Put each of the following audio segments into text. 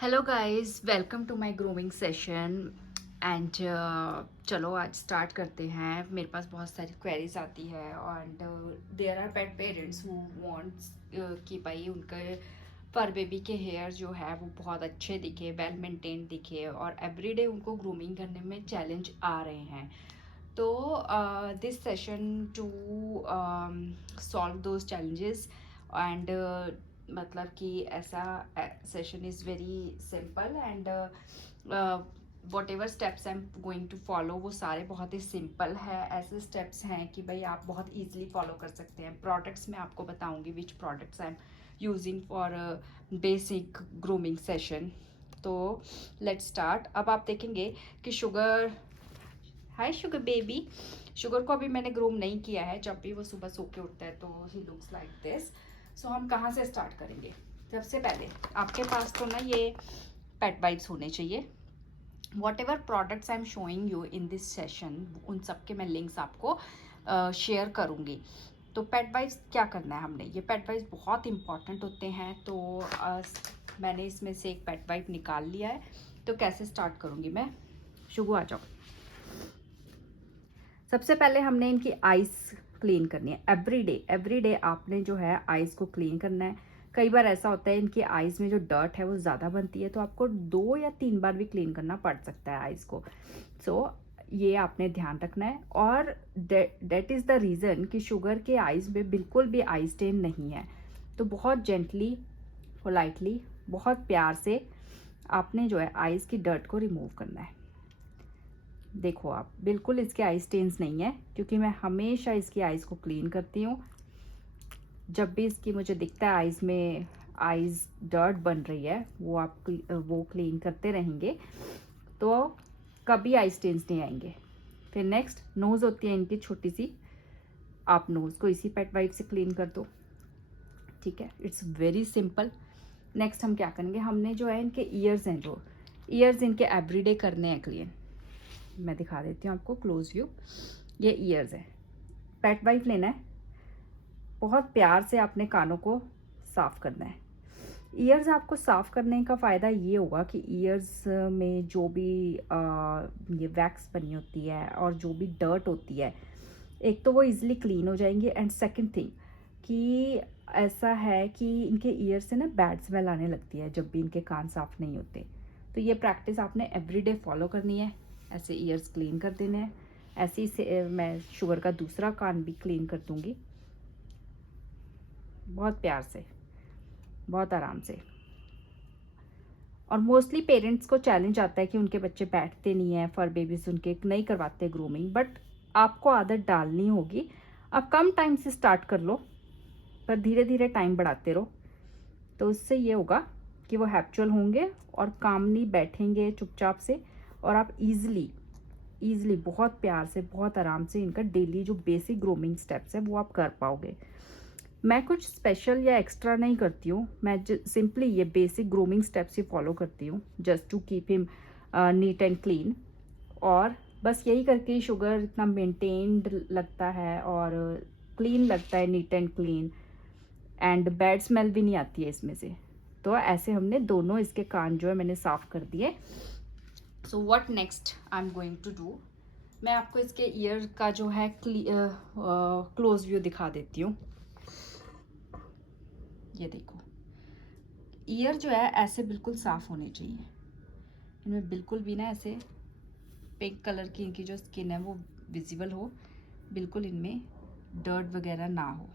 Hello guys, welcome to my grooming session and चलो आज start करते हैं। मेरे पास बहुत सारी क्वेरीज आती है and there are pet parents who wants कि भाई उनके फर बेबी के हेयर जो है वो बहुत अच्छे दिखे, वेल मेंटेन दिखे और एवरीडे उनको ग्रूमिंग करने में चैलेंज आ रहे हैं। तो this session to solve those challenges and मतलब कि ऐसा session is very simple and whatever steps I am going to follow वो सारे बहुत ही सिंपल है। ऐसे स्टेप्स हैं कि भाई आप बहुत ईजिली फॉलो कर सकते हैं। प्रोडक्ट्स मैं आपको बताऊंगी विच products I am using for basic grooming session. तो लेट्स स्टार्ट। अब आप देखेंगे कि शुगर, हाय शुगर बेबी, शुगर को अभी मैंने ग्रूम नहीं किया है। जब भी वो सुबह सो के उठता है तो ही लुक्स लाइक दिस। सो हम कहाँ से स्टार्ट करेंगे? सबसे पहले आपके पास तो ना ये पेट वाइप्स होने चाहिए। What ever products I am showing you in this session उन सब के मैं लिंक्स आपको शेयर करूँगी। तो पेट वाइप्स क्या करना है हमने, ये पेट वाइप्स बहुत इंपॉर्टेंट होते हैं। तो मैंने इसमें से एक पेट वाइप निकाल लिया है। तो कैसे स्टार्ट करूँगी मैं? शुगु आ जाओ। सबसे पहले हमने इनकी आइज़ क्लीन करनी है। एवरी डे आपने जो है आइज़ को क्लीन करना है। कई बार ऐसा होता है इनकी आइज़ में जो डर्ट है वो ज़्यादा बनती है, तो आपको 2 या 3 बार भी क्लीन करना पड़ सकता है आइज़ को। सो ये आपने ध्यान रखना है। और दैट इज़ द रीज़न कि शुगर के आइज़ में बिल्कुल भी आई स्टेन नहीं है। तो बहुत जेंटली, पोलाइटली, बहुत प्यार से आपने जो है आइज़ की डर्ट को रिमूव करना है। देखो आप, बिल्कुल इसके आई स्टेन्स नहीं है, क्योंकि मैं हमेशा इसकी आइज़ को क्लीन करती हूँ। जब भी इसकी मुझे दिखता है आइज़ में आइज़ डर्ट बन रही है, वो क्लीन करते रहेंगे तो कभी आई स्टेन्स नहीं आएंगे। फिर नेक्स्ट नोज़ होती है इनकी छोटी सी, आप नोज़ को इसी पेट वाइप से क्लीन कर दो। ठीक है, इट्स वेरी सिंपल। नेक्स्ट हम क्या करेंगे, हमने जो है इनके ईयर्स हैं, जो ईयर्स इनके एवरीडे करने हैं क्लीन। मैं दिखा देती हूँ आपको क्लोज व्यू। ये ईयर्स है, पेट वाइप लेना है, बहुत प्यार से आपने कानों को साफ करना है। ईयर्स आपको साफ करने का फ़ायदा ये होगा कि ईयर्स में जो भी ये वैक्स बनी होती है और जो भी डर्ट होती है, एक तो वो इजीली क्लीन हो जाएंगे एंड सेकंड थिंग कि ऐसा है कि इनके ईयर से ना बैड स्मेल आने लगती है जब भी इनके कान साफ नहीं होते। तो ये प्रैक्टिस आपने एवरीडे फॉलो करनी है। ऐसे ईयर्स क्लीन कर देने हैं। ऐसे ही से मैं शुगर का दूसरा कान भी क्लीन कर दूंगी, बहुत प्यार से, बहुत आराम से। और मोस्टली पेरेंट्स को चैलेंज आता है कि उनके बच्चे बैठते नहीं हैं, फर बेबीज उनके नहीं करवाते ग्रूमिंग, बट आपको आदत डालनी होगी। आप कम टाइम से स्टार्ट कर लो, पर धीरे धीरे टाइम बढ़ाते रहो। तो उससे ये होगा कि वो हैप्चुअल होंगे और कामली बैठेंगे चुपचाप से, और आप ईजिली बहुत प्यार से, बहुत आराम से इनका डेली जो बेसिक ग्रूमिंग स्टेप्स है वो आप कर पाओगे। मैं कुछ स्पेशल या एक्स्ट्रा नहीं करती हूँ, मैं सिंपली ये बेसिक ग्रूमिंग स्टेप्स ही फॉलो करती हूँ just to keep him neat and clean. और बस यही करके ही शुगर इतना मेंटेन्ड लगता है और क्लीन लगता है, NEET and clean, and bad smell भी नहीं आती है इसमें से। तो ऐसे हमने दोनों इसके कान जो है मैंने साफ़ कर दिए। So what next I am going to do, मैं आपको इसके ईयर का जो है क्लोज व्यू दिखा देती हूँ। ये देखो, ईयर जो है ऐसे बिल्कुल साफ़ होने चाहिए। इनमें बिल्कुल भी ना ऐसे पिंक कलर की इनकी जो स्किन है वो विजिबल हो, बिल्कुल इनमें डर्ट वगैरह ना हो।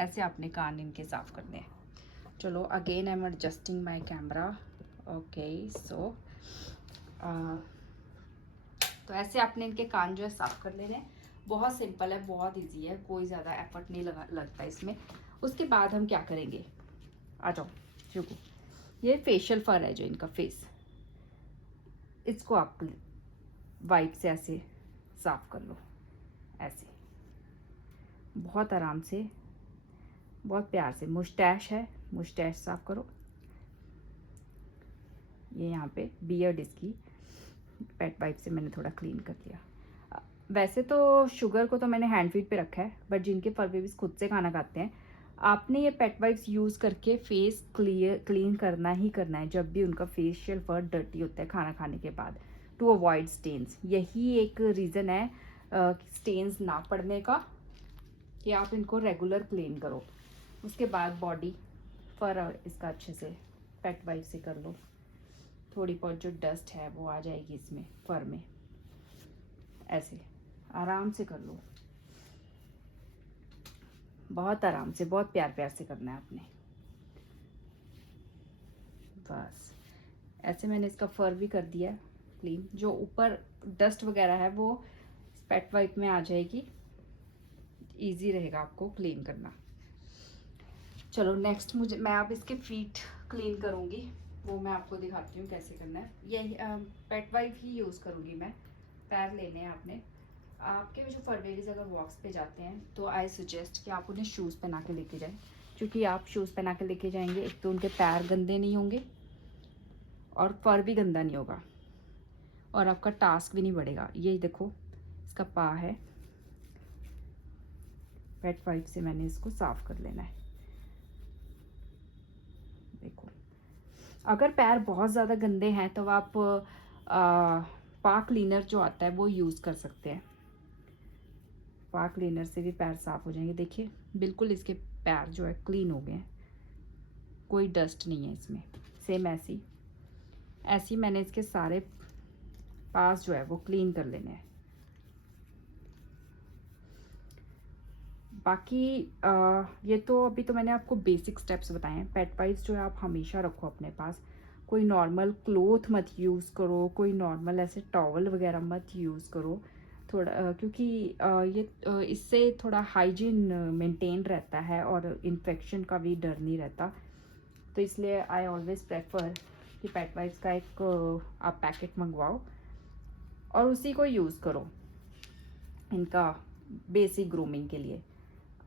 ऐसे आपने कान इनके साफ़ करने हैं। चलो again I am adjusting my camera. Okay, so तो ऐसे आपने इनके कान जो है साफ़ कर लेने हैं। बहुत सिंपल है, बहुत इजी है, कोई ज़्यादा एफर्ट नहीं लगता इसमें। उसके बाद हम क्या करेंगे, आ जाओ शुरू। ये फेशियल फर है जो इनका फेस, इसको आप वाइप से ऐसे साफ कर लो, ऐसे बहुत आराम से, बहुत प्यार से। मुस्टैश है, मुस्टैश साफ करो। ये यहाँ पे बियर्ड इसकी पेट वाइप से मैंने थोड़ा क्लीन कर लिया। वैसे तो शुगर को तो मैंने हैंड फीड पे रखा है, बट जिनके फर बेबीज खुद से खाना खाते हैं, आपने ये पेट वाइप्स यूज़ करके फेस क्लीन करना ही करना है जब भी उनका फेशियल फर डर्टी होता है खाना खाने के बाद, टू अवॉइड स्टेन्स। यही एक रीज़न है स्टेन्स ना पड़ने का, कि आप इनको रेगुलर क्लीन करो। उसके बाद बॉडी फर इसका अच्छे से पेट वाइप से कर लो। थोड़ी बहुत जो डस्ट है वो आ जाएगी इसमें फर में, ऐसे आराम से कर लो, बहुत आराम से, बहुत प्यार प्यार से करना है आपने। बस ऐसे मैंने इसका फर भी कर दिया क्लीन। जो ऊपर डस्ट वगैरह है वो पेट वाइप में आ जाएगी, इजी रहेगा आपको क्लीन करना। चलो नेक्स्ट मैं अब इसके फीट क्लीन करूँगी, वो मैं आपको दिखाती हूँ कैसे करना है। ये पेट वाइप ही यूज़ करूँगी मैं। पैर लेने हैं आपने। आपके जो फर बेबीज अगर वॉक्स पे जाते हैं तो आई सजेस्ट कि आप उन्हें शूज़ पहना के लेके जाएं, क्योंकि आप शूज़ पहना के लेके जाएंगे, एक तो उनके पैर गंदे नहीं होंगे और फर भी गंदा नहीं होगा और आपका टास्क भी नहीं बढ़ेगा। ये देखो इसका पा है, पेट वाइप से मैंने इसको साफ कर लेना है। देखो अगर पैर बहुत ज़्यादा गंदे हैं तो आप पा क्लीनर जो आता है वो यूज़ कर सकते हैं। पा क्लीनर से भी पैर साफ हो जाएंगे। देखिए बिल्कुल इसके पैर जो है क्लीन हो गए हैं, कोई डस्ट नहीं है इसमें। सेम ऐसी मैंने इसके सारे पास जो है वो क्लीन कर लेने हैं। बाकी ये तो अभी तो मैंने आपको बेसिक स्टेप्स बताए हैं। पेट वाइप्स जो है आप हमेशा रखो अपने पास। कोई नॉर्मल क्लोथ मत यूज़ करो, कोई नॉर्मल ऐसे टॉवल वगैरह मत यूज़ करो थोड़ा, क्योंकि इससे थोड़ा हाइजीन मेंटेन रहता है और इन्फेक्शन का भी डर नहीं रहता। तो इसलिए आई ऑलवेज़ प्रेफर कि पेट वाइप्स का एक आप पैकेट मंगवाओ और उसी को यूज़ करो इनका बेसिक ग्रूमिंग के लिए,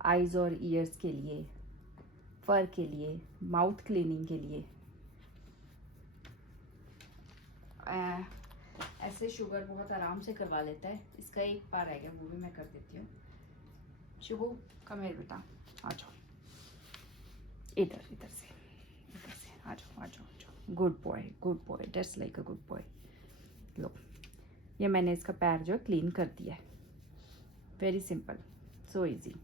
आइज़ और ईयर्स के लिए, फर के लिए, माउथ क्लीनिंग के लिए। ऐसे शुगर बहुत आराम से करवा लेता है। इसका एक बार रह गया, वो भी मैं कर देती हूँ। शुभू कम मेरे बेटा, आ जाओ इधर से आ जाओ। Good boy, just like a good boy. लो ये मैंने इसका पैर जो क्लीन कर दिया है। Very simple, so easy.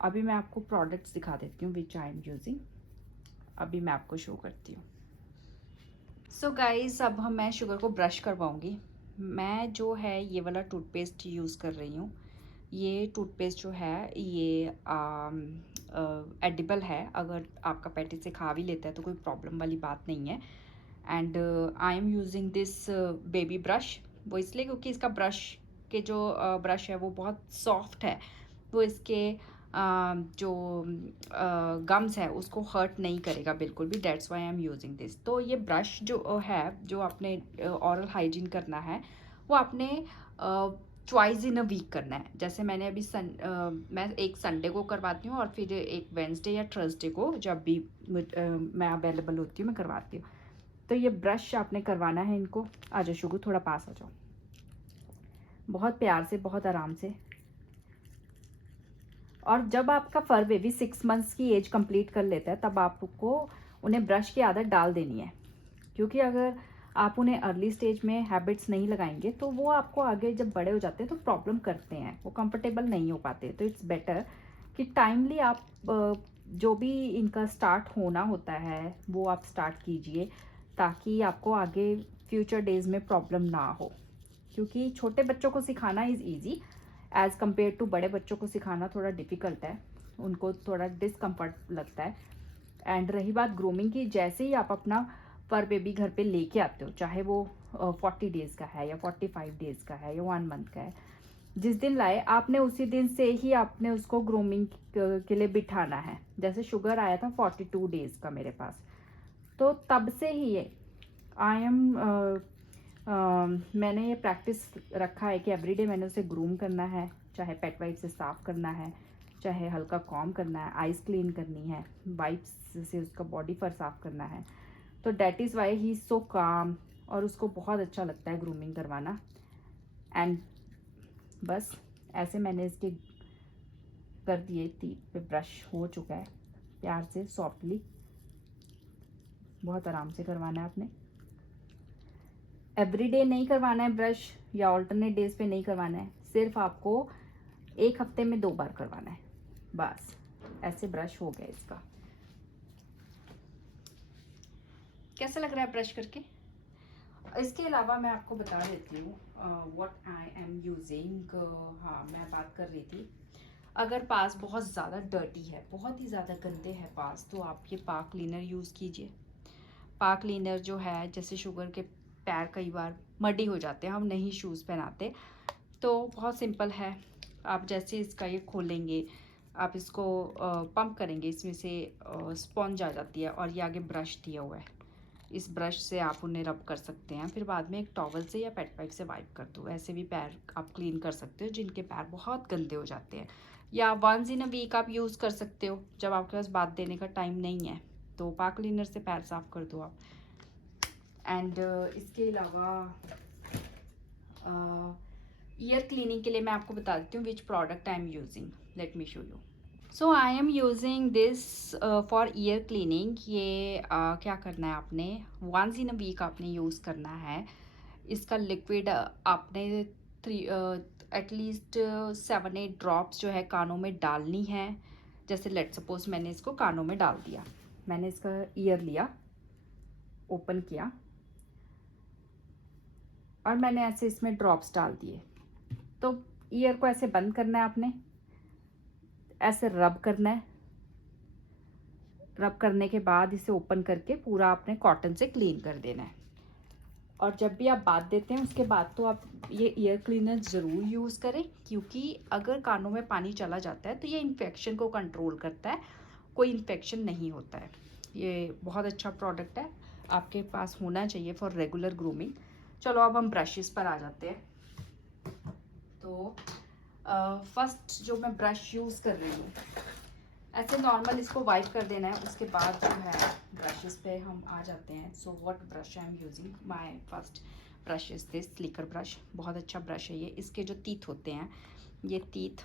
अभी मैं आपको प्रोडक्ट्स दिखा देती हूँ विच आई एम यूजिंग। अभी मैं आपको शो करती हूँ। सो गाइज अब मैं शुगर को ब्रश करवाऊँगी। मैं जो है ये वाला टूथपेस्ट यूज़ कर रही हूँ। ये टूथपेस्ट जो है ये एडिबल है, अगर आपका पेट इसे खा भी लेता है तो कोई प्रॉब्लम वाली बात नहीं है। And I am using this baby brush, वो इसलिए क्योंकि इसका ब्रश के जो ब्रश है वो बहुत सॉफ्ट है, वो इसके जो गम्स है उसको हर्ट नहीं करेगा बिल्कुल भी। That's why I am using this. तो ये ब्रश जो है, जो आपने ऑरल हाइजीन करना है वो आपने ट्वाइस इन अ वीक करना है। जैसे मैंने अभी मैं एक संडे को करवाती हूँ और फिर एक वेंसडे या थर्सडे को, जब भी मैं अवेलेबल होती हूँ मैं करवाती हूँ। तो ये ब्रश आपने करवाना है इनको। आ जाओ शुगु, थोड़ा पास आ जाओ, बहुत प्यार से, बहुत आराम से। और जब आपका फर बेबी 6 मंथ्स की एज कंप्लीट कर लेता है तब आपको उन्हें ब्रश की आदत डाल देनी है, क्योंकि अगर आप उन्हें अर्ली स्टेज में हैबिट्स नहीं लगाएंगे तो वो आपको आगे जब बड़े हो जाते हैं तो प्रॉब्लम करते हैं, वो कंफर्टेबल नहीं हो पाते। तो इट्स बेटर कि टाइमली आप जो भी इनका स्टार्ट होना होता है वो आप स्टार्ट कीजिए, ताकि आपको आगे फ्यूचर डेज में प्रॉब्लम ना हो। क्योंकि छोटे बच्चों को सिखाना is easy as compare to बड़े बच्चों को सिखाना थोड़ा डिफ़िकल्ट है, उनको थोड़ा डिस्कम्फर्ट लगता है। एंड रही बात ग्रूमिंग की, जैसे ही आप अपना फर बेबी घर पे लेके आते हो, चाहे वो 40 डेज़ का है या 45 डेज़ का है या 1 मंथ का है, जिस दिन लाए आपने उसी दिन से ही आपने उसको ग्रूमिंग के लिए बिठाना है। जैसे शुगर आया था 42 डेज़ का मेरे पास, तो तब से ही ये आई एम मैंने ये प्रैक्टिस रखा है कि एवरीडे मैंने उसे ग्रूम करना है, चाहे पेट वाइप से साफ़ करना है, चाहे हल्का कॉम करना है, आइस क्लीन करनी है, वाइप्स से उसका बॉडी पर साफ़ करना है। तो that is why he is so काम, और उसको बहुत अच्छा लगता है ग्रूमिंग करवाना। एंड बस ऐसे मैंने इसके कर दिए, टीथ पे ब्रश हो चुका है। प्यार से सॉफ्टली, बहुत आराम से करवाना है आपने। एवरीडे नहीं करवाना है ब्रश, या ऑल्टरनेट डेज पे नहीं करवाना है, सिर्फ आपको 1 हफ्ते में 2 बार करवाना है बस। ऐसे ब्रश हो गया इसका। कैसा लग रहा है ब्रश करके? इसके अलावा मैं आपको बता देती हूँ व्हाट आई एम यूजिंग। हाँ, मैं बात कर रही थी, अगर पास बहुत ज़्यादा डर्टी है, बहुत ही ज़्यादा गंदे हैं पास, तो आप ये पाक क्लीनर यूज़ कीजिए। पाक क्लीनर जो है, जैसे शुगर के पैर कई बार मडी हो जाते हैं, हम नहीं शूज़ पहनाते, तो बहुत सिंपल है। आप जैसे इसका ये खोलेंगे, आप इसको पंप करेंगे, इसमें से स्पॉन्ज आ जाती है, और ये आगे ब्रश दिया हुआ है। इस ब्रश से आप उन्हें रब कर सकते हैं, फिर बाद में एक टॉवल से या पेट पाइप से वाइप कर दो। ऐसे भी पैर आप क्लीन कर सकते हो जिनके पैर बहुत गंदे हो जाते हैं। या वंस इन अ वीक आप यूज़ कर सकते हो, जब आपके पास बात देने का टाइम नहीं है, तो पाक क्लीनर से पैर साफ कर दो आप। एंड इसके अलावा ईयर क्लीनिंग के लिए मैं आपको बता देती हूँ which product I am using. Let me show you. So I am using this for year cleaning. ये क्या करना है आपने, वंस इन अ वीक आपने यूज़ करना है। इसका लिक्विड आपने एटलीस्ट 7-8 ड्रॉप्स जो है कानों में डालनी है। जैसे लेट सपोज मैंने इसको कानों में डाल दिया, मैंने इसका ईयर लिया, ओपन किया, और मैंने ऐसे इसमें ड्रॉप्स डाल दिए। तो ईयर को ऐसे बंद करना है आपने, ऐसे रब करना है। रब करने के बाद इसे ओपन करके पूरा आपने कॉटन से क्लीन कर देना है। और जब भी आप बात देते हैं उसके बाद तो आप ये ईयर क्लीनर ज़रूर यूज़ करें, क्योंकि अगर कानों में पानी चला जाता है तो ये इन्फेक्शन को कंट्रोल करता है, कोई इन्फेक्शन नहीं होता है। ये बहुत अच्छा प्रोडक्ट है, आपके पास होना चाहिए फॉर रेगुलर ग्रूमिंग। चलो अब हम ब्रशेस पर आ जाते हैं। तो फर्स्ट जो मैं ब्रश यूज़ कर रही हूँ, ऐसे नॉर्मल इसको वाइप कर देना है। उसके बाद जो है ब्रशेस पे हम आ जाते हैं। So what brush I am using, my first brush is this slicker brush. बहुत अच्छा ब्रश है ये। इसके जो टीथ होते हैं, ये टीथ,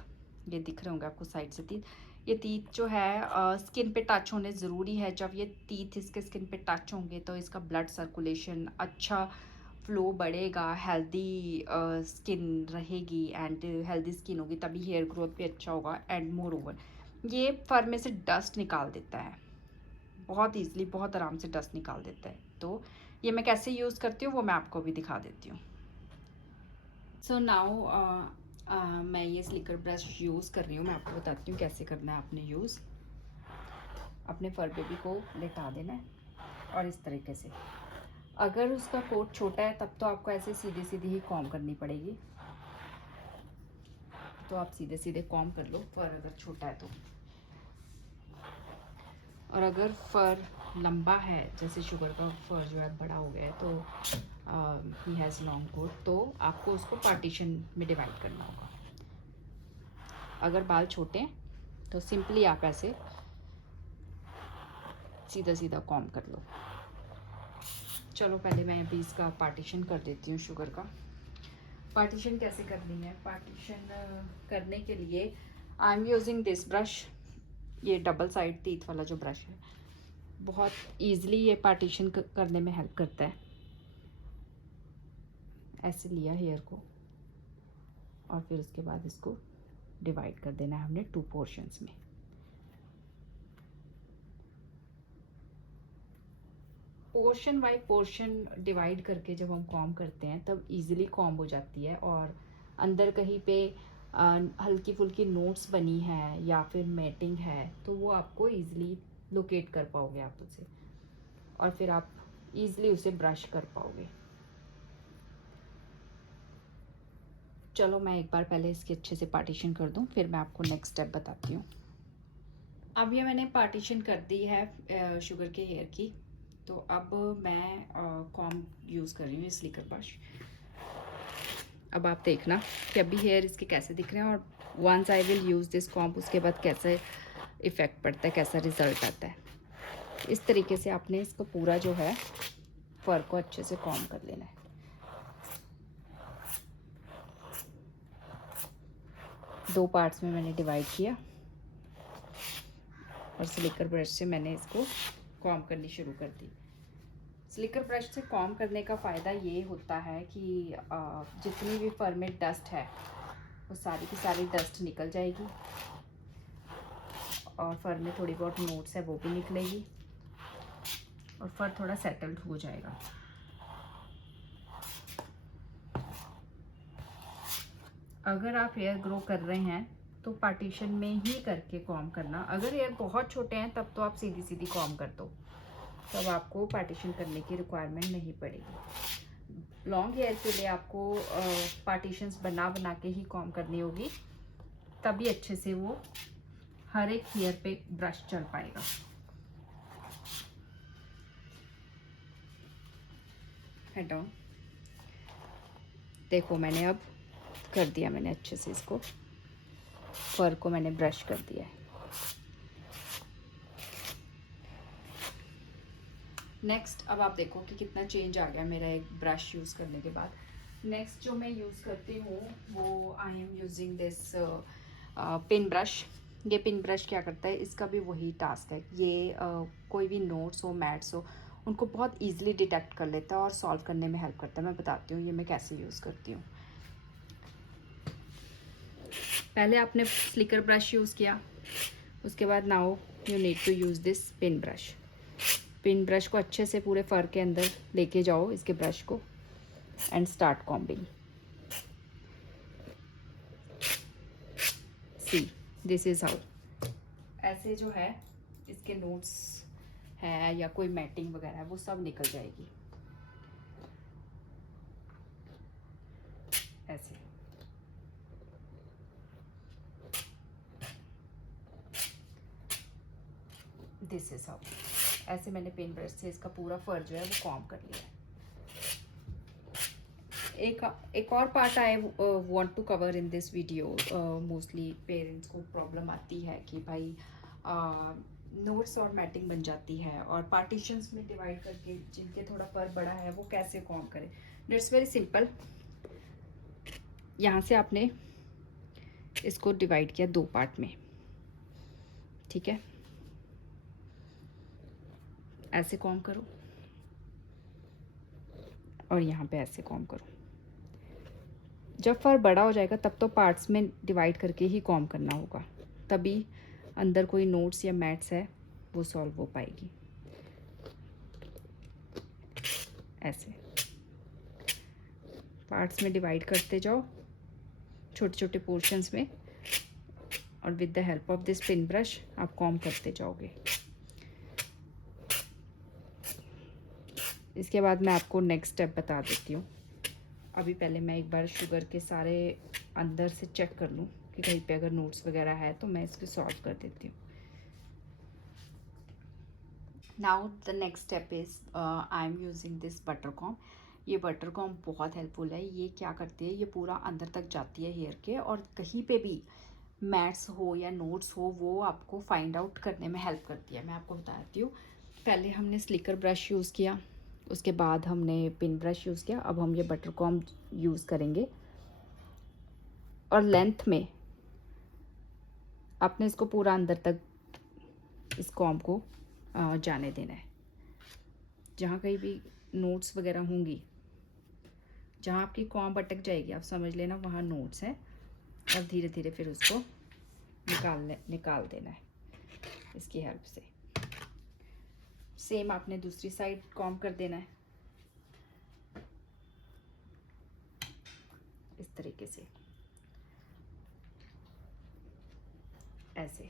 ये दिख रहे होंगे आपको साइड से टीथ, ये टीथ जो है स्किन पे टच होने ज़रूरी है। जब ये टीथ इसके स्किन पे टच होंगे तो इसका ब्लड सर्कुलेशन अच्छा फ्लो बढ़ेगा, हेल्दी स्किन रहेगी, एंड हेल्दी स्किन होगी तभी हेयर ग्रोथ भी अच्छा होगा। एंड मोर ओवर ये फर में से डस्ट निकाल देता है बहुत ईजिली, बहुत आराम से डस्ट निकाल देता है। तो ये मैं कैसे यूज़ करती हूँ वो मैं आपको भी दिखा देती हूँ। सो नाउ मैं ये स्लीकर ब्रश यूज़ कर रही हूँ। मैं आपको बताती हूँ कैसे करना है आपने यूज़। अपने फर बेबी को लेटा देना है, और इस तरीके से। अगर उसका कोट छोटा है तब तो आपको ऐसे सीधे सीधे ही कॉम्ब करनी पड़ेगी, तो आप सीधे सीधे कॉम्ब कर लो फर अगर छोटा है तो। और अगर फर लंबा है, जैसे शुगर का फर जो है बड़ा हो गया है, तो ही हैज़ लॉन्ग कोट, तो आपको उसको पार्टीशन में डिवाइड करना होगा। अगर बाल छोटे हैं तो सिंपली आप ऐसे सीधा सीधा कॉम्ब कर लो। चलो पहले मैं अभी इसका पार्टीशन कर देती हूँ शुगर का। पार्टीशन कैसे करनी है, पार्टीशन करने के लिए आई एम यूजिंग दिस ब्रश। ये डबल साइड टीथ वाला जो ब्रश है, बहुत ईजिली ये पार्टीशन करने में हेल्प करता है। ऐसे लिया हेयर को, और फिर उसके बाद इसको डिवाइड कर देना है हमने 2 पोर्शंस में। पोर्शन बाय पोर्शन डिवाइड करके जब हम कॉम्ब करते हैं तब इजीली कॉम्ब हो जाती है। और अंदर कहीं पे हल्की फुल्की नोट्स बनी है या फिर मैटिंग है तो वो आपको इजीली लोकेट कर पाओगे आप उसे, और फिर आप इजीली उसे ब्रश कर पाओगे। चलो मैं एक बार पहले इसकी अच्छे से पार्टीशन कर दूं, फिर मैं आपको नेक्स्ट स्टेप बताती हूँ। अब ये मैंने पार्टीशन कर दी है शुगर के हेयर की। तो अब मैं कॉम्ब यूज़ कर रही हूँ स्लीकर ब्रश। अब आप देखना कि अभी हेयर इसके कैसे दिख रहे हैं, और once I will use this comb उसके बाद कैसा इफ़ेक्ट पड़ता है, कैसा रिजल्ट आता है। इस तरीके से आपने इसको पूरा जो है फर को अच्छे से कॉम्ब कर लेना है। 2 पार्ट्स में मैंने डिवाइड किया। और स्लिकर ब्रश से मैंने इसको कॉम करनी शुरू कर दी। स्लिकर ब्रश से कॉम करने का फ़ायदा ये होता है कि जितनी भी फर में डस्ट है वो सारी की सारी डस्ट निकल जाएगी और फर में थोड़ी बहुत नोट्स है वो भी निकलेगी और फर थोड़ा सेटल्ड हो जाएगा। अगर आप हेयर ग्रो कर रहे हैं तो पार्टीशन में ही करके कॉम करना। अगर हेयर बहुत छोटे हैं तब तो आप सीधी सीधी कॉम कर दो, तब आपको पार्टीशन करने की रिक्वायरमेंट नहीं पड़ेगी। लॉन्ग हेयर के लिए आपको पार्टीशंस बना बना के ही कॉम करनी होगी, तभी अच्छे से वो हर एक हेयर पे ब्रश चल पाएगा। Head down. देखो मैंने अब कर दिया, मैंने अच्छे से इसको फर को मैंने ब्रश कर दिया है। नेक्स्ट अब आप देखो कि कितना चेंज आ गया मेरा एक ब्रश यूज़ करने के बाद। नेक्स्ट जो मैं यूज़ करती हूँ वो आई am using this pin brush. ये पिन ब्रश क्या करता है, इसका भी वही टास्क है। ये कोई भी नोट्स हो, मैट्स हो, उनको बहुत ईजिली डिटेक्ट कर लेता है और सॉल्व करने में हेल्प करता है। मैं बताती हूँ ये मैं कैसे यूज़ करती हूँ। पहले आपने स्लिकर ब्रश यूज़ किया, उसके बाद now you need to use this pin brush. Pin brush को अच्छे से पूरे फर के अंदर लेके जाओ इसके ब्रश को and start combing. See this is how. ऐसे जो है इसके नोट्स है या कोई मैटिंग वगैरह है वो सब निकल जाएगी ऐसे। This is how. ऐसे मैंने पेन ब्रश से इसका पूरा फर जो है वो कॉम कर लिया है। एक और part I want to cover in this video. Mostly parents को प्रॉब्लम आती है कि भाई नोट्स और मैटिंग बन जाती है और पार्टीशंस में डिवाइड करके जिनके थोड़ा फर बड़ा है वो कैसे कॉम करें। It's very simple. यहाँ से आपने इसको डिवाइड किया 2 पार्ट में, ठीक है। ऐसे कॉम करो और यहाँ पे ऐसे कॉम करो। जब फर बड़ा हो जाएगा तब तो पार्ट्स में डिवाइड करके ही कॉम करना होगा, तभी अंदर कोई नोट्स या मैट्स है वो सॉल्व हो पाएगी। ऐसे पार्ट्स में डिवाइड करते जाओ छोटे छोटे पोर्शंस में और with the help of this pin brush आप कॉम करते जाओगे। इसके बाद मैं आपको नेक्स्ट स्टेप बता देती हूँ। अभी पहले मैं एक बार शुगर के सारे अंदर से चेक कर लूँ कि कहीं पे अगर नोट्स वगैरह है तो मैं इसको सॉल्व कर देती हूँ। Now the next step is I am using this butter com. ये बटर कॉम बहुत हेल्पफुल है। ये क्या करती है, ये पूरा अंदर तक जाती है हेयर के और कहीं पे भी मैट्स हो या नोट्स हो वो आपको फाइंड आउट करने में हेल्प करती है। मैं आपको बताती हूँ। पहले हमने स्लिकर ब्रश यूज़ किया, उसके बाद हमने पिन ब्रश यूज़ किया, अब हम ये बटर कॉम यूज़ करेंगे और लेंथ में आपने इसको पूरा अंदर तक इस कॉम को जाने देना है। जहाँ कहीं भी नोट्स वगैरह होंगी, जहाँ आपकी कॉम अटक जाएगी आप समझ लेना वहाँ नोट्स हैं और धीरे धीरे फिर उसको निकाल देना है इसकी हेल्प से। सेम आपने दूसरी साइड कॉम कर देना है इस तरीके से ऐसे।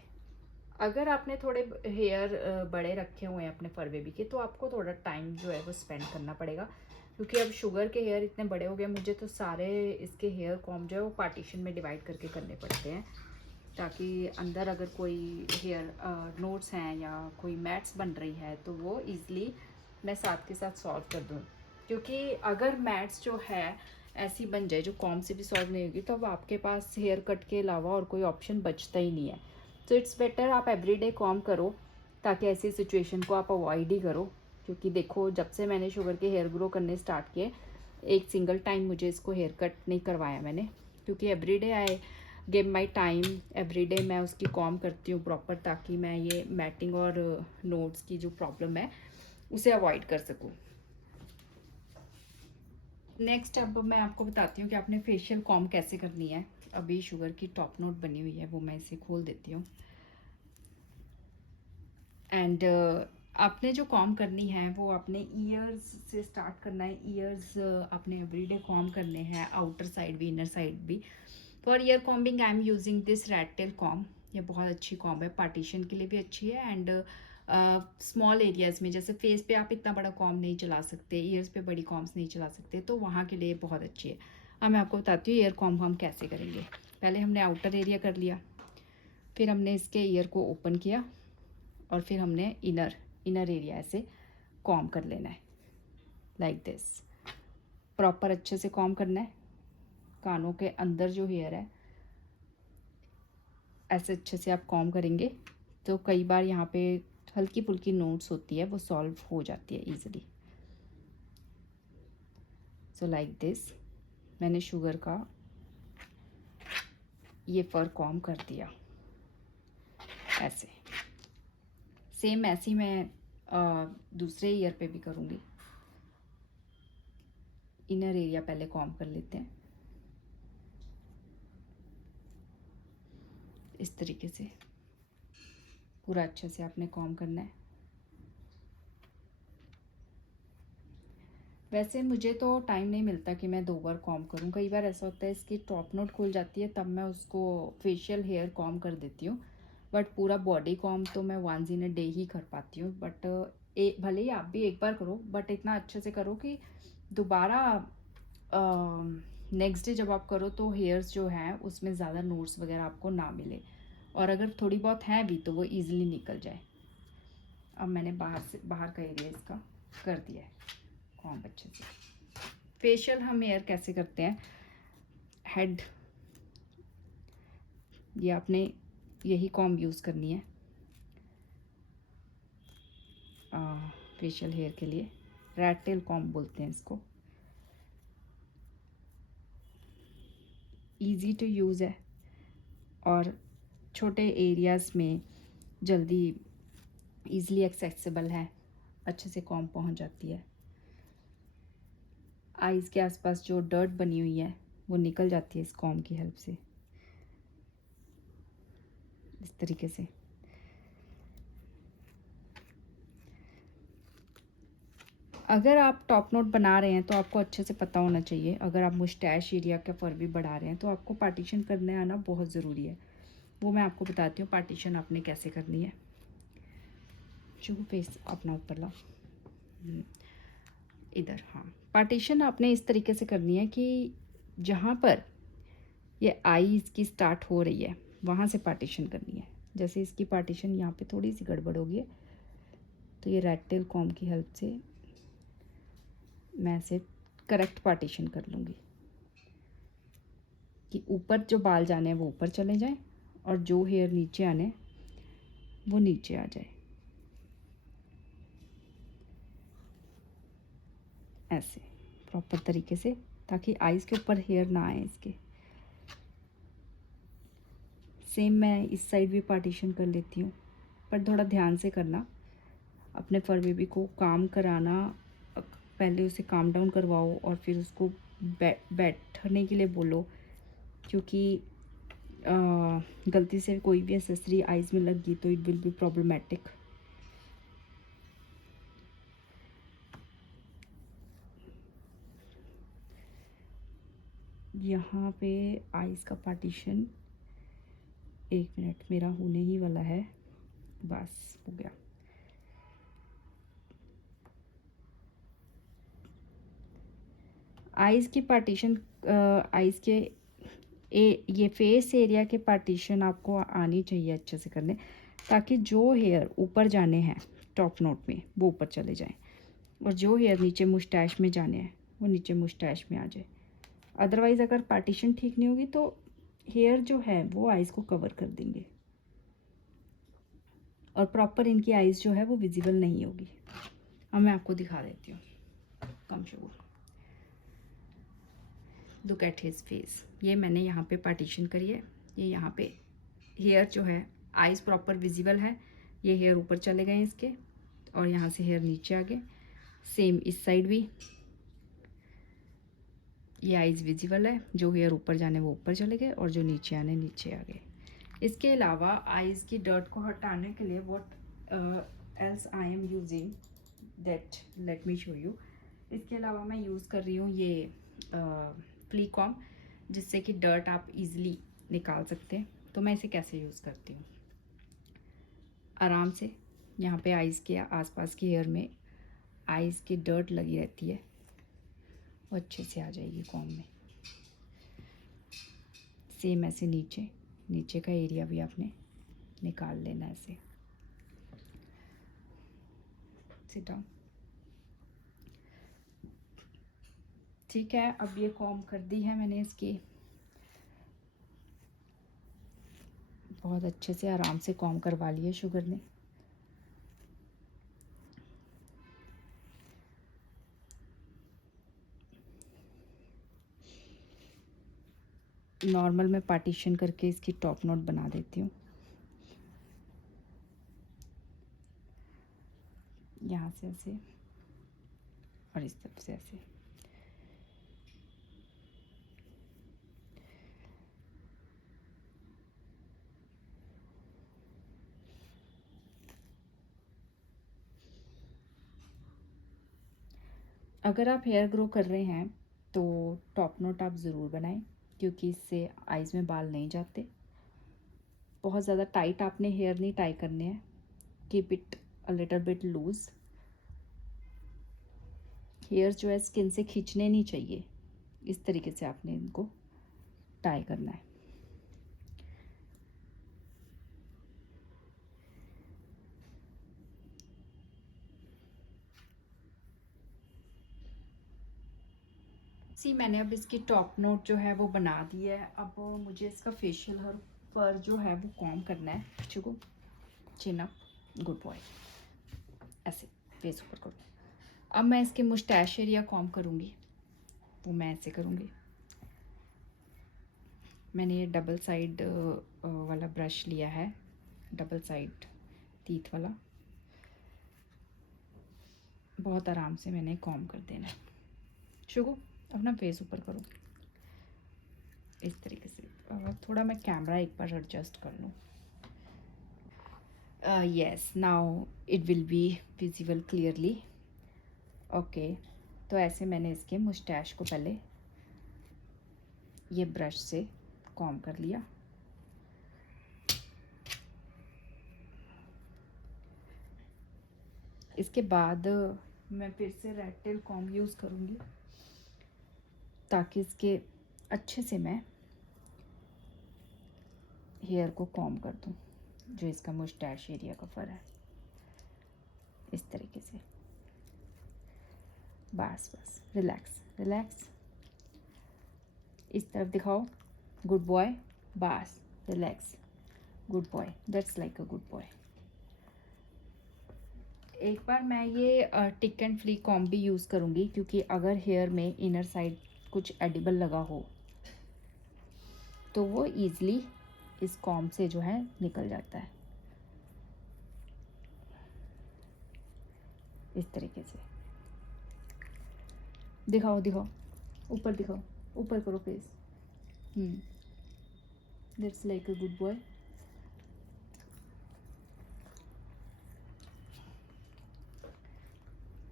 अगर आपने थोड़े हेयर बड़े रखे हुए हैं अपने फर बेबी के तो आपको थोड़ा टाइम जो है वो स्पेंड करना पड़ेगा, क्योंकि अब शुगर के हेयर इतने बड़े हो गए मुझे तो सारे इसके हेयर कॉम जो है वो पार्टीशन में डिवाइड करके करने पड़ते हैं, ताकि अंदर अगर कोई हेयर नोट्स हैं या कोई मैट्स बन रही है तो वो ईज़िली मैं साथ के साथ सॉल्व कर दूँ। क्योंकि अगर मैट्स जो है ऐसी बन जाए जो कॉम से भी सॉल्व नहीं होगी तो अब आपके पास हेयर कट के अलावा और कोई ऑप्शन बचता ही नहीं है। तो इट्स बेटर आप एवरीडे कॉम करो ताकि ऐसी सिचुएशन को आप अवॉइड ही करो। क्योंकि देखो जब से मैंने शुगर के हेयर ग्रो करने स्टार्ट किए एक सिंगल टाइम मुझे इसको हेयर कट नहीं करवाया मैंने, क्योंकि everyday I give my time everyday मैं उसकी कॉम करती हूँ प्रॉपर, ताकि मैं ये मैटिंग और नोट्स की जो प्रॉब्लम है उसे अवॉइड कर सकूँ। नेक्स्ट अब मैं आपको बताती हूँ कि आपने फेशियल कॉम कैसे करनी है। अभी शुगर की टॉप नोट बनी हुई है, वो मैं इसे खोल देती हूँ। एंड आपने जो कॉम करनी है वो आपने ईयर्स से स्टार्ट करना है। ईयर्स आपने एवरीडे कॉम करने हैं, आउटर साइड भी इनर साइड भी। For ear combing I am using this rat tail comb. ये बहुत अच्छी कॉम है, पार्टीशन के लिए भी अच्छी है। एंड स्मॉल एरियाज़ में, जैसे फेस पे आप इतना बड़ा कॉम नहीं चला सकते, ईयर्स पे बड़ी कॉम्स नहीं चला सकते, तो वहाँ के लिए बहुत अच्छी है। अब मैं आपको बताती हूँ ईयर कॉम हम कैसे करेंगे। पहले हमने आउटर एरिया कर लिया, फिर हमने इसके ईयर को ओपन किया, और फिर हमने इनर एरिया ऐसे कॉम कर लेना है, लाइक दिस। प्रॉपर अच्छे से कॉम करना है। कानों के अंदर जो हेयर है ऐसे अच्छे से आप कॉम करेंगे तो कई बार यहाँ पे हल्की फुल्की नोट्स होती है, वो सॉल्व हो जाती है इजीली। सो लाइक दिस मैंने शुगर का ये फर कॉम कर दिया ऐसे। सेम ऐसे ही मैं दूसरे ईयर पे भी करूँगी। इनर एरिया पहले कॉम कर लेते हैं इस तरीके से। पूरा अच्छे से आपने कॉम करना है। वैसे मुझे तो टाइम नहीं मिलता कि मैं 2 बार कॉम करूं। कई बार ऐसा होता है इसकी टॉप नोट खुल जाती है, तब मैं उसको फेशियल हेयर कॉम कर देती हूँ। बट पूरा बॉडी कॉम तो मैं वंस इन अ डे ही कर पाती हूँ। बट भले ही आप भी एक बार करो, बट इतना अच्छे से करो कि दोबारा नेक्स्ट डे जब आप करो तो हेयर्स जो हैं उसमें ज़्यादा नोट्स वगैरह आपको ना मिले, और अगर थोड़ी बहुत हैं भी तो वो ईजिली निकल जाए। अब मैंने बाहर का एरिया इसका कर दिया है कॉम अच्छे से। फेशियल हम हेयर कैसे करते हैं, हेड ये आपने यही कॉम यूज़ करनी है फेशियल हेयर के लिए। रैट टेल कॉम बोलते हैं इसको। इजी टू यूज़ है और छोटे एरियाज़ में जल्दी इजीली एक्सेसिबल है, अच्छे से कॉम पहुंच जाती है। आईज़ के आसपास जो डर्ट बनी हुई है वो निकल जाती है इस कॉम की हेल्प से, इस तरीके से। अगर आप टॉप नोट बना रहे हैं तो आपको अच्छे से पता होना चाहिए। अगर आप मुस्टैश एरिया का फर भी बढ़ा रहे हैं तो आपको पार्टीशन करने आना बहुत ज़रूरी है। वो मैं आपको बताती हूँ पार्टीशन आपने कैसे करनी है। शुभ फेस अपना ऊपर ला, इधर। हाँ, पार्टीशन आपने इस तरीके से करनी है कि जहाँ पर ये आई इसकी स्टार्ट हो रही है वहाँ से पार्टीशन करनी है। जैसे इसकी पार्टीशन यहाँ पे थोड़ी सी गड़बड़ होगी, तो ये रैट टेल कॉम की हेल्प से मैं इसे करेक्ट पार्टीशन कर लूँगी कि ऊपर जो बाल जाने हैं वो ऊपर चले जाएं और जो हेयर नीचे आने वो नीचे आ जाए, ऐसे प्रॉपर तरीके से, ताकि आईज़ के ऊपर हेयर ना आए इसके। सेम मैं इस साइड भी पार्टीशन कर लेती हूँ, पर थोड़ा ध्यान से करना। अपने फर बेबी को काम कराना, पहले उसे काम डाउन करवाओ और फिर उसको बैठने के लिए बोलो, क्योंकि गलती से कोई भी एक्सेसरी आइज़ में लग गई तो इट विल बी प्रॉब्लमेटिक। यहाँ पे आइज़ का पार्टीशन 1 मिनट मेरा होने ही वाला है, बस हो गया। आइज़ की पार्टीशन, आइज़ के ये फेस एरिया के पार्टीशन आपको आनी चाहिए अच्छे से करने, ताकि जो हेयर ऊपर जाने हैं टॉप नोट में वो ऊपर चले जाएं, और जो हेयर नीचे मुस्टैश में जाने हैं वो नीचे मुस्टैश में आ जाए। अदरवाइज़ अगर पार्टीशन ठीक नहीं होगी तो हेयर जो है वो आइज़ को कवर कर देंगे और प्रॉपर इनकी आइज़ जो है वो विजिबल नहीं होगी। अब मैं आपको दिखा देती हूँ। Come Sugar, look at his face. ये मैंने यहाँ पे पार्टीशन करी है ये यहाँ पे हेयर जो है, आइज़ प्रॉपर विजिबल है, ये हेयर ऊपर चले गए इसके, और यहाँ से हेयर नीचे आ गए। सेम इस साइड भी ये आइज़ विजिबल है, जो हेयर ऊपर जाने वो ऊपर चले गए, और जो नीचे आने नीचे आ गए। इसके अलावा आइज़ की डर्ट को हटाने के लिए what else I am using that, let me show you. इसके अलावा मैं यूज़ कर रही हूँ ये फ्ली कॉम, जिससे कि डर्ट आप इजीली निकाल सकते हैं। तो मैं इसे कैसे यूज़ करती हूँ, आराम से यहाँ पे आइज़ के आसपास की हेयर में आइज़ की डर्ट लगी रहती है, वो अच्छे से आ जाएगी कॉम में। सेम ऐसे नीचे, नीचे का एरिया भी आपने निकाल लेना ऐसे। Sit down. ठीक है, अब ये कॉम कर दी है मैंने इसकी, बहुत अच्छे से आराम से कॉम करवा लिया शुगर ने। नॉर्मल मैं पार्टीशन करके इसकी टॉप नोट बना देती हूँ। यहाँ से ऐसे और इस तरफ से ऐसे। अगर आप हेयर ग्रो कर रहे हैं तो टॉप नोट आप ज़रूर बनाएं, क्योंकि इससे आइज़ में बाल नहीं जाते। बहुत ज़्यादा टाइट आपने हेयर नहीं टाई करने हैं, keep it a little bit loose. Hair जो है स्किन से खींचने नहीं चाहिए, इस तरीके से आपने इनको टाई करना है। मैंने अब इसकी टॉप नोट जो है वो बना दी है। अब मुझे इसका फेशियल हर पर जो है वो कॉम करना है। चुको, चिन अप, गुड बॉय, ऐसे फेस ऊपर करो। अब मैं इसके मुस्टैश एरिया कॉम करूँगी, वो मैं ऐसे करूँगी। मैंने ये डबल साइड वाला ब्रश लिया है, डबल साइड टीथ वाला। बहुत आराम से मैंने कॉम कर देना है। शुगो, अपना फेस ऊपर करो इस तरीके से। थोड़ा मैं कैमरा एक बार एडजस्ट कर लूँ। Yes, now it will be visible clearly. Okay, तो ऐसे मैंने इसके मुस्टैश को पहले ये ब्रश से कॉम कर लिया। इसके बाद मैं फिर से रेड टेल कॉम यूज़ करूँगी, ताकि इसके अच्छे से मैं हेयर को कॉम कर दूँ, जो इसका मुस्टैश एरिया का फर है, इस तरीके से। बस बस, रिलैक्स रिलैक्स, इस तरफ दिखाओ, गुड बॉय, बस relax, good boy, that's like a good boy. एक बार मैं ये टिक एंड फ्ली कॉम भी यूज़ करूँगी, क्योंकि अगर हेयर में इनर साइड कुछ एडिबल लगा हो तो वो ईज़िली इस कॉम से जो है निकल जाता है, इस तरीके से। दिखाओ दिखाओ, ऊपर दिखाओ, ऊपर करो face. That's like a good boy.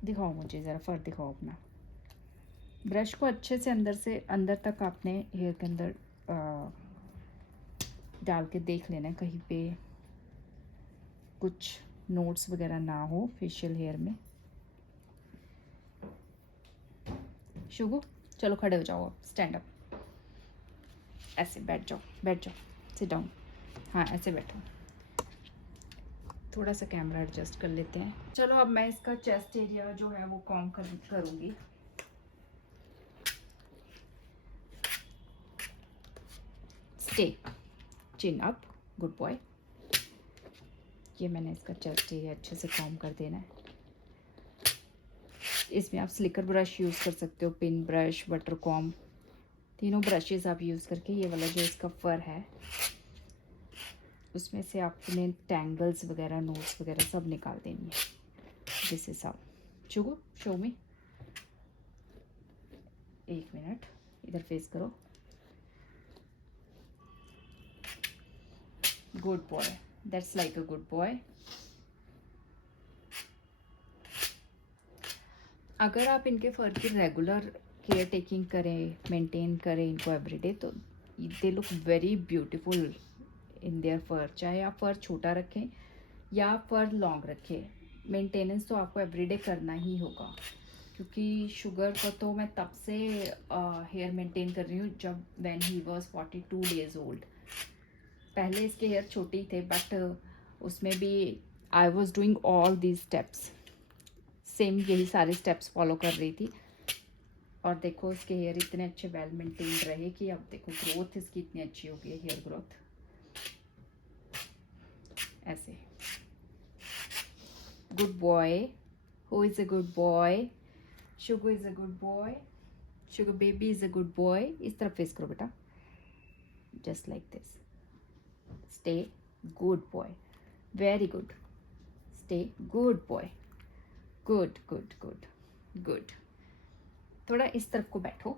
दिखाओ मुझे ज़रा फर दिखाओ अपना। ब्रश को अच्छे से अंदर तक आपने हेयर के अंदर डाल के देख लेना है, कहीं पे कुछ नोट्स वगैरह ना हो फेशियल हेयर में। शुगु, चलो खड़े हो जाओ, स्टैंड अप, ऐसे बैठ जाओ, बैठ जाओ, सिट डाउन। हाँ, ऐसे बैठो। थोड़ा सा कैमरा एडजस्ट कर लेते हैं। चलो, अब मैं इसका चेस्ट एरिया जो है वो कॉम करूँगी। स्टे, चिन अप, गुड बॉय। ये मैंने इसका चेस्ट एरिया अच्छे से कॉम कर देना है। इसमें आप स्लिकर ब्रश यूज़ कर सकते हो, पिन ब्रश, बटर कॉम, तीनों ब्रशेस आप यूज़ करके ये वाला जो इसका फर है उसमें से आपने टैंगल्स वगैरह नोट्स वगैरह सब निकाल देनी है। This is how. Sugar show me, एक मिनट इधर फेस करो। Good boy, that's like a good boy. अगर आप इनके फर की रेगुलर केयर टेकिंग करें, मेंटेन करें इनको एवरीडे, तो they look very beautiful in their fur. चाहे आप फर छोटा रखें या फर लॉन्ग रखें, मेंटेनेंस तो आपको एवरीडे करना ही होगा। क्योंकि शुगर को तो मैं तब से हेयर मेंटेन कर रही हूँ जब when he was 42 days old. पहले इसके हेयर छोटे ही थे, बट उसमें भी I was doing all these steps, same यही सारे स्टेप्स फॉलो कर रही थी। और देखो इसके हेयर इतने अच्छे वेल मेंटेन रहे कि अब देखो ग्रोथ इसकी इतनी अच्छी हो गई है, हेयर ग्रोथ ऐसे। Good boy, who is a good boy? Sugar is a good boy, sugar baby is a good boy. इस तरफ फेस करो बेटा, just like this. Stay good boy, very good. Stay good boy, good good good good. थोड़ा इस तरफ को बैठो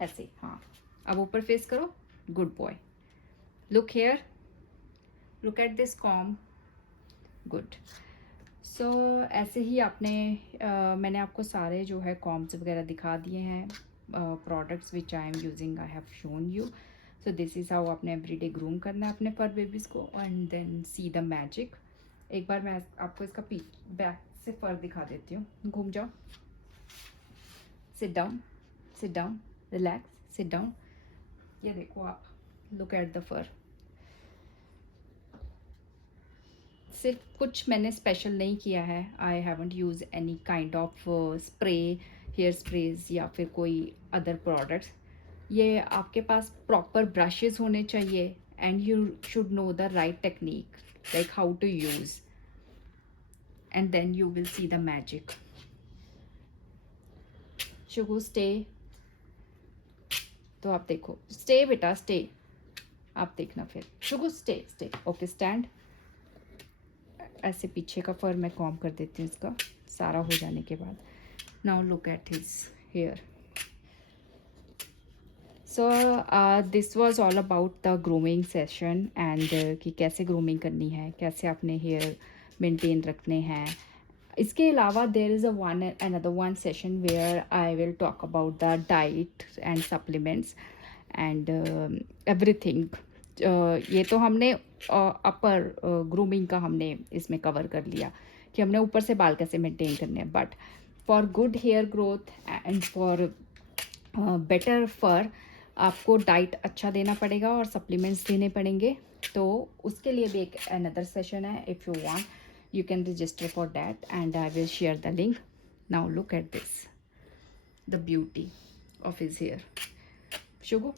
ऐसे, हाँ। अब ऊपर फेस करो, good boy. Look hair, look at this comb, good. So ऐसे ही आपने मैंने आपको सारे जो है कॉम्स वगैरह दिखा दिए हैं, products which I am using, I have shown you. So this is how आपने एवरीडे ग्रूम करना है अपने फर बेबीज़ को, and then see the magic. एक बार मैं आपको इसका बैक से फर दिखा देती हूँ। घूम जाओ, sit down, sit down, relax, sit down. ये देखो आप, लुक एट द फर। सिर्फ कुछ मैंने स्पेशल नहीं किया है, I haven't use any kind of spray, hair sprays या फिर कोई अदर प्रोडक्ट्स। ये आपके पास प्रॉपर ब्रशेस होने चाहिए and you should know the right technique, like how to use, and then you will see the magic. Sugar stay, तो आप देखो, स्टे बेटा स्टे, आप देखना फिर। Sugar stay stay, okay stand. ऐसे पीछे का फर मैं कॉम कर देती हूँ इसका सारा हो जाने के बाद। Now look at his hair. So this was all about the grooming session and कि कैसे ग्रूमिंग करनी है, कैसे अपने हेयर मेंटेन रखने हैं। इसके अलावा there is another one session where I will talk about the diet and supplements and everything. ये तो हमने अपर ग्रूमिंग का हमने इसमें कवर कर लिया कि हमने ऊपर से बाल कैसे मेंटेन करने हैं, but for good hair growth and for better for आपको डाइट अच्छा देना पड़ेगा और सप्लीमेंट्स देने पड़ेंगे। तो उसके लिए भी एक अनदर सेशन है, if you want you can register for that and I will share the link. Now look at this, the beauty of his hair. Shugo,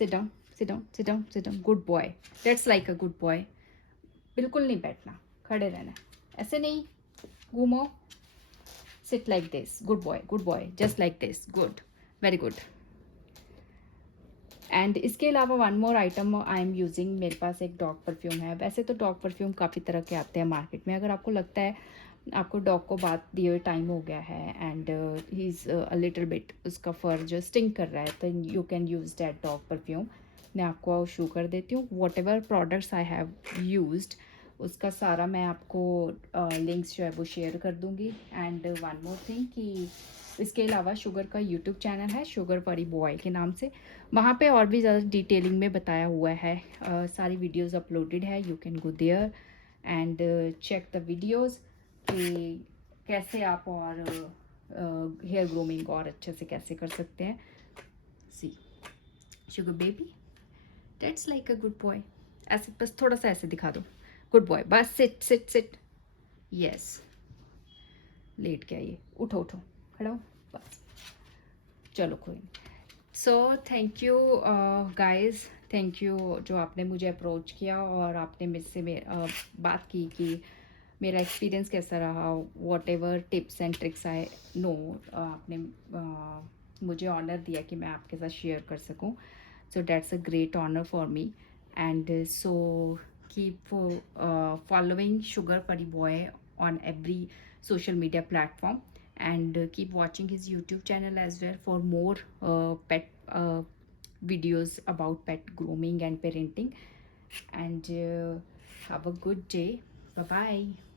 sit down, sit down, sit down, sit down. Good boy, that's like a good boy. बिल्कुल नहीं बैठना, खड़े रहना, ऐसे नहीं, घूमो, sit like this. Good boy, just like this. Good, very good. And इसके अलावा one more item I am using, मेरे पास एक डॉग परफ्यूम है। वैसे तो डॉग परफ्यूम काफ़ी तरह के आते हैं मार्केट में। अगर आपको लगता है आपको डॉग को बात दिए हुए टाइम हो गया है and he is a little bit, उसका फर जो स्टिंग कर रहा है, तो you can use that dog perfume. मैं आपको शो कर देती हूँ what ever products I have used, उसका सारा मैं आपको लिंक्स जो है वो शेयर कर दूँगी। एंड वन मोर थिंग कि इसके अलावा शुगर का यूट्यूब चैनल है, शुगर फरी बॉय के नाम से। वहाँ पे और भी ज़्यादा डिटेलिंग में बताया हुआ है, सारी वीडियोस अपलोडेड है। You can go there and check the videos कि कैसे आप और हेयर ग्रूमिंग और अच्छे से कैसे कर सकते हैं। See Sugar baby, that's like a good boy. ऐसे बस थोड़ा सा ऐसे दिखा दो, गुड बॉय, बस सिट सिट सिट, यस। लेट के आइए, उठो उठो, खड़ा हो, बस, चलो कोई नहीं। So thank you guys, thank you जो आपने मुझे अप्रोच किया और आपने मुझसे बात की कि मेरा एक्सपीरियंस कैसा रहा, what ever tips and tricks I know आपने मुझे ऑनर दिया कि मैं आपके साथ शेयर कर सकूं. So that's a great honor for me. And so keep following Sugar Pari Boy on every social media platform, and keep watching his YouTube channel as well for more pet videos about pet grooming and parenting. And have a good day. Bye bye.